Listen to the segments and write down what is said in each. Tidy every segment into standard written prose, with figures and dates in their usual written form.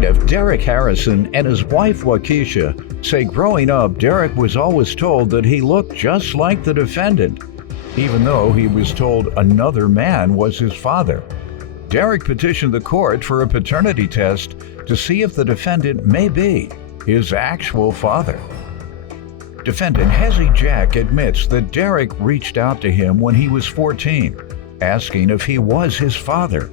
Plaintiff Derek Harrison and his wife Waukesha say growing up, Derek was always told that he looked just like the defendant, even though he was told another man was his father. Derek petitioned the court for a paternity test to see if the defendant may be his actual father. Defendant Hezzy Jack admits that Derek reached out to him when he was 14, asking if he was his father.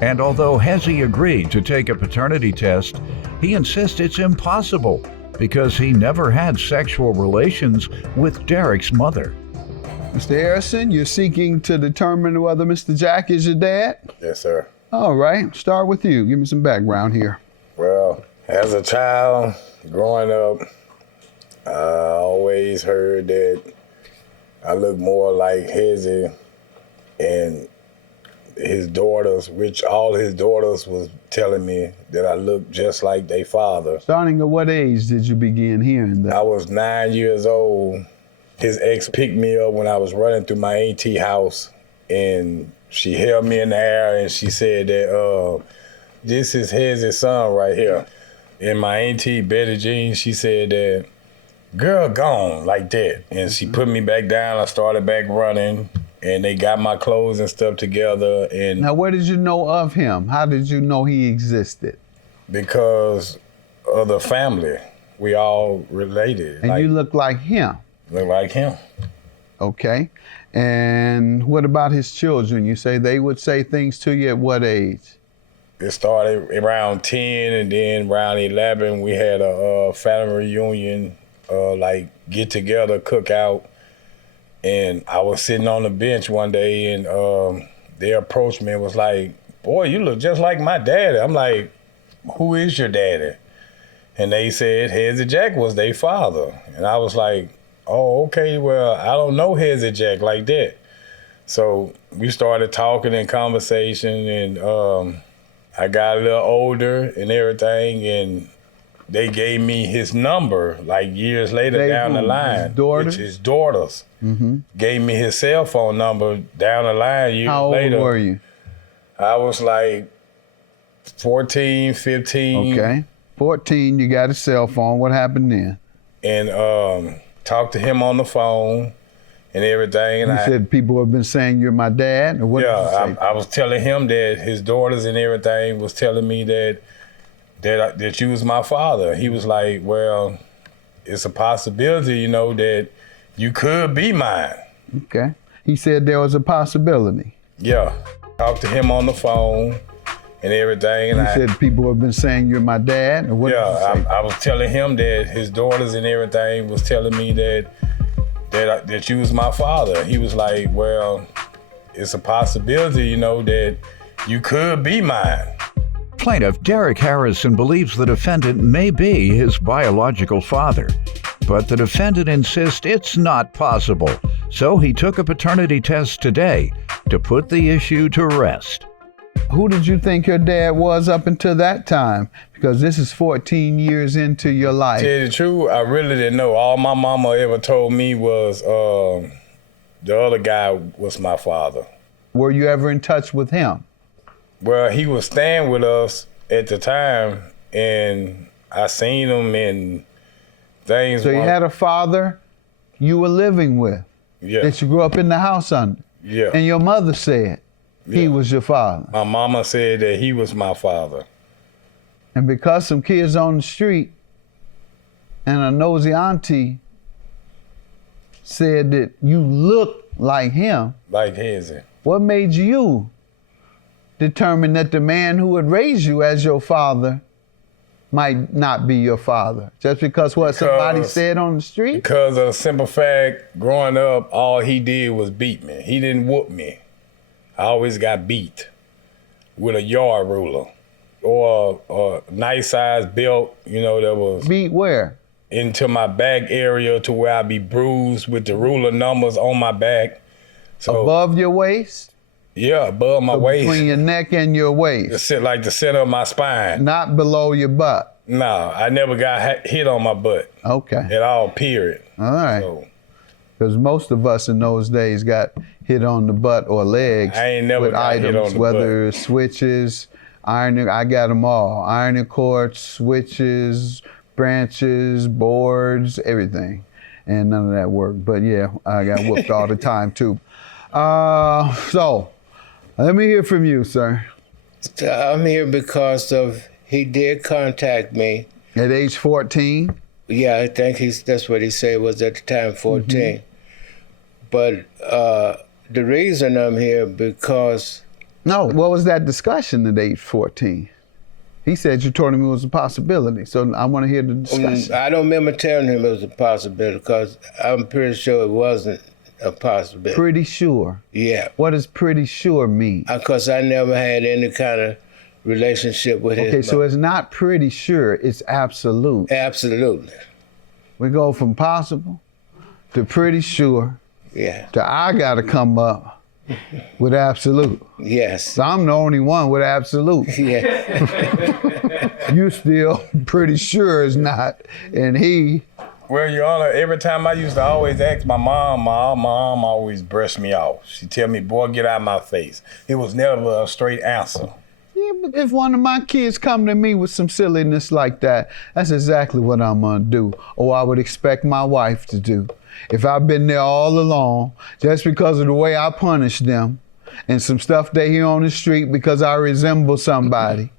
And although Hezzy agreed to take a paternity test, he insists it's impossible because he never had sexual relations with Derek's mother. Mr. Harrison, you're seeking to determine whether Mr. Jack is your dad? Yes, sir. All right, start with you. Give me some background here. Well, as a child, growing up, I always heard that I look more like Hezzy and his daughters, which all his daughters was telling me that I looked just like their father. Starting at what age did you begin hearing that? I was 9 years old. His ex picked me up when I was running through my auntie house, and she held me in the air and she said that, this is Hezzy's son right here. And my auntie, Betty Jean, she said that, girl, gone, like that. And she put me back down. I started back running, and they got my clothes and stuff together. And now, where did you know of him? How did you know he existed? Because of the family. We all related. And you look like him? Look like him. Okay. And what about his children? You say they would say things to you at what age? It started around 10, and then around 11, we had a family reunion, like get together, cookout. And I was sitting on the bench one day, and they approached me and was like, boy, you look just like my daddy. I'm like, who is your daddy? And they said Hezzy Jack was their father. And I was like, oh, okay, well, I don't know Hezzy Jack like that. So we started talking in conversation, and I got a little older and everything, and they gave me his number like years later down the line. His daughter? His daughters gave me his cell phone number down the line years later. How old were you? I was like 14, 15. Okay. 14, you got a cell phone. What happened then? And talked to him on the phone and everything. And you said people have been saying you're my dad? Or what did you say? I was telling him that his daughters and everything was telling me that you was my father. He was like, well, it's a possibility, you know, that you could be mine. Okay. He said there was a possibility. Yeah. Talked to him on the phone and everything. And you said people have been saying you're my dad? Or what did you say? I was telling him that his daughters and everything was telling me that you was my father. He was like, well, it's a possibility, you know, that you could be mine. Plaintiff Derek Harrison believes the defendant may be his biological father, but the defendant insists it's not possible, so he took a paternity test today to put the issue to rest. Who did you think your dad was up until that time? Because this is 14 years into your life. To tell you the truth, I really didn't know. All my mama ever told me was the other guy was my father. Were you ever in touch with him? Well, he was staying with us at the time, and I seen him and things. So you had a father you were living with, that you grew up in the house under. Yeah. And your mother said he was your father. My mama said that he was my father. And because some kids on the street and a nosy auntie said that you look like him. Like Hezzy. What made you determine that the man who would raise you as your father might not be your father? Just because somebody said on the street? Because of a simple fact, growing up, all he did was beat me. He didn't whoop me. I always got beat with a yard ruler or a nice size belt, you know, that was... Beat where? Into my back area to where I'd be bruised with the ruler numbers on my back. So, above your waist? Yeah, above my waist. Between your neck and your waist? Like the center of my spine. Not below your butt? No, I never got hit on my butt. Okay. At all, period. All right. Because most of us in those days got hit on the butt or legs. I ain't never with got items, hit on the whether butt. switches I got them all. Ironing cords, switches, branches, boards, everything. And none of that worked. But yeah, I got whooped all the time too. So, let me hear from you, sir. I'm here because he did contact me. At age 14? Yeah, I think that's what he said was at the time 14. Mm-hmm. But the reason I'm here because... No, what was that discussion at age 14? He said you told him it was a possibility, so I want to hear the discussion. I don't remember telling him it was a possibility because I'm pretty sure it wasn't a possibility. Pretty sure? Yeah. What does pretty sure mean? Because I never had any kind of relationship with his mother. Okay, so it's not pretty sure, it's absolute. Absolutely. We go from possible to pretty sure to I got to come up with absolute. Yes. So I'm the only one with absolute. Yeah. You still pretty sure it's not, and he... Well, Your Honor, every time I used to always ask my mom always brushed me off. She'd tell me, boy, get out of my face. It was never a straight answer. Yeah, but if one of my kids come to me with some silliness like that, that's exactly what I'm gonna do, or I would expect my wife to do. If I've been there all along, just because of the way I punish them, and some stuff they hear on the street because I resemble somebody,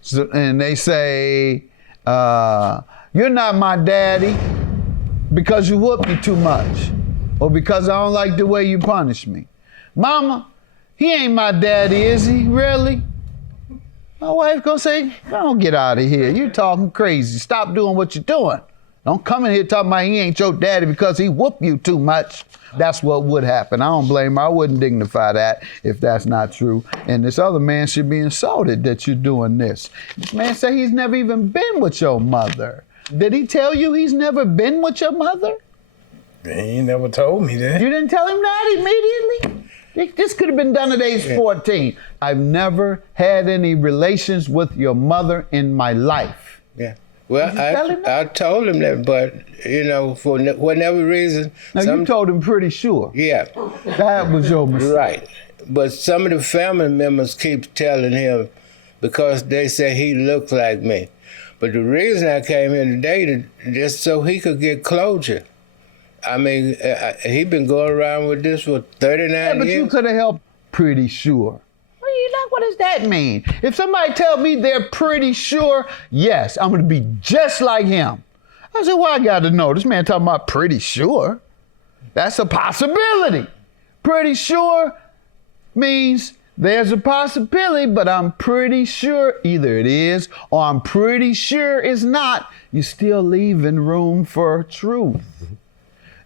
so, and they say, you're not my daddy because you whoop me too much, or because I don't like the way you punish me. Mama, he ain't my daddy, is he? Really? My wife gonna say, don't get out of here. You talking crazy. Stop doing what you're doing. Don't come in here talking about he ain't your daddy because he whooped you too much. That's what would happen. I don't blame her. I wouldn't dignify that if that's not true. And this other man should be insulted that you're doing this. This man said he's never even been with your mother. Did he tell you he's never been with your mother? He never told me that. You didn't tell him that immediately? This could have been done at age 14. I've never had any relations with your mother in my life. Yeah. Well, I told him that, but, for whatever reason... Now, you told him pretty sure. Yeah. That was your mistake. Right. But some of the family members keep telling him because they say he looked like me. But the reason I came here today just so he could get closure. I mean, he been going around with this for 39 years. Yeah, but you could have helped pretty sure. What does that mean? If somebody tell me they're pretty sure, yes, I'm gonna be just like him. I said, well, I gotta know. This man talking about pretty sure. That's a possibility. Pretty sure means there's a possibility, but I'm pretty sure either it is or I'm pretty sure it's not. You're still leaving room for truth.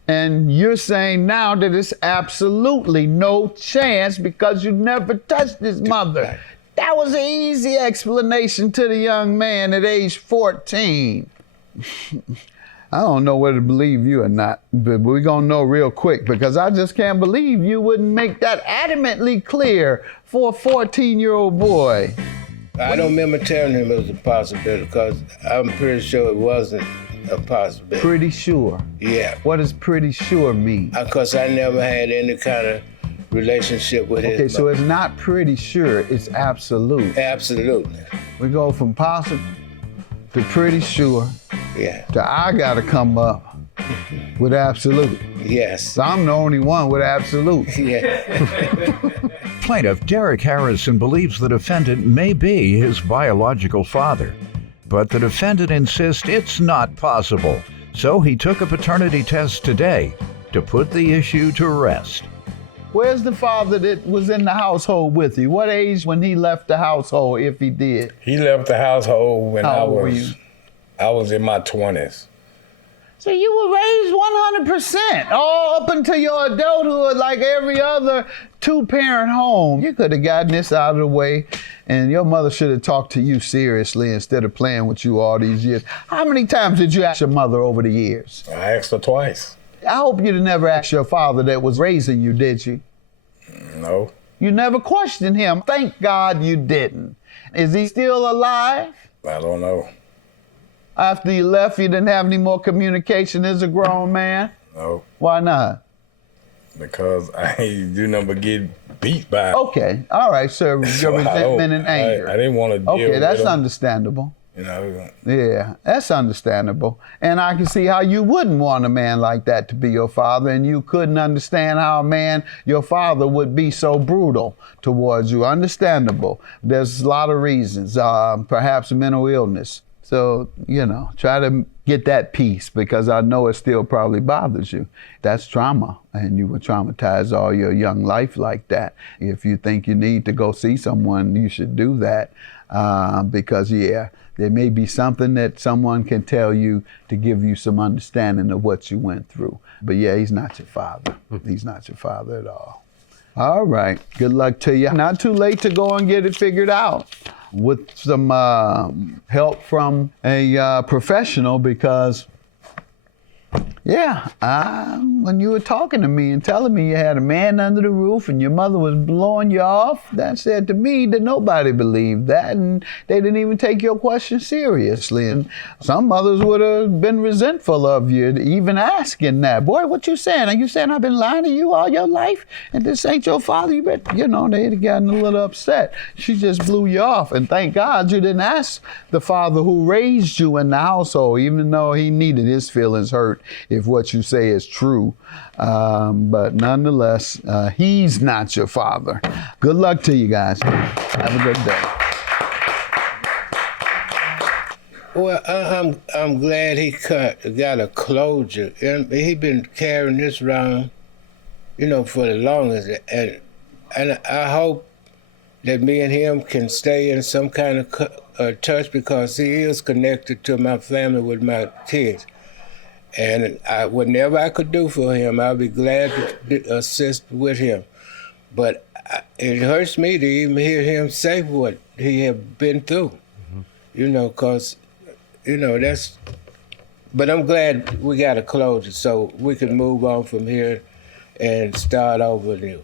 And you're saying now that it's absolutely no chance because you never touched his mother. That was an easy explanation to the young man at age 14. I don't know whether to believe you or not, but we're gonna know real quick because I just can't believe you wouldn't make that adamantly clear for a 14-year-old boy. I don't remember telling him it was a possibility because I'm pretty sure it wasn't a possibility. Pretty sure? Yeah. What does pretty sure mean? Because I never had any kind of relationship with his mother. Okay, so it's not pretty sure, it's absolute. Absolutely. We go from possible to pretty sure to I gotta come up with absolute. Yes. So I'm the only one with absolute. Yeah. Plaintiff Derek Harrison believes the defendant may be his biological father, but the defendant insists it's not possible. So he took a paternity test today to put the issue to rest. Where's the father that was in the household with you? What age when he left the household, if he did? He left the household when How old were you? I was in my 20s. So you were raised 100%, all up until your adulthood, like every other two-parent home. You could have gotten this out of the way, and your mother should have talked to you seriously instead of playing with you all these years. How many times did you ask your mother over the years? I asked her twice. I hope you never asked your father that was raising you, did you? No. You never questioned him. Thank God you didn't. Is he still alive? I don't know. After you left, you didn't have any more communication as a grown man? No. Why not? Because I ain't do nothing but get beat by him. Okay, all right, so So your I don't- resentment and anger. I didn't want to deal Okay, with that's him. understandable. You know, Yeah, that's understandable. And I can see how you wouldn't want a man like that to be your father, and you couldn't understand how a man, your father, would be so brutal towards you. Understandable. There's a lot of reasons, perhaps mental illness. So, try to get that peace, because I know it still probably bothers you. That's trauma, and you were traumatized all your young life like that. If you think you need to go see someone, you should do that, because, there may be something that someone can tell you to give you some understanding of what you went through. But he's not your father. He's not your father at all. All right, good luck to you. Not too late to go and get it figured out with some help from a professional, because when you were talking to me and telling me you had a man under the roof and your mother was blowing you off, that said to me that nobody believed that, and they didn't even take your question seriously. And some mothers would have been resentful of you even asking that. Boy, what you saying? Are you saying I've been lying to you all your life and this ain't your father? You bet, they'd have gotten a little upset. She just blew you off, and thank God you didn't ask the father who raised you in the household, even though he needed his feelings hurt if what you say is true. But nonetheless, he's not your father. Good luck to you guys. Have a good day. Well, I'm glad he got a closure. And he been carrying this around, for the longest. And I hope that me and him can stay in some kind of touch, because he is connected to my family with my kids. And whatever I could do for him, I'll be glad to assist with him. But it hurts me to even hear him say what he have been through, because, that's... But I'm glad we got a closure so we can move on from here and start over new.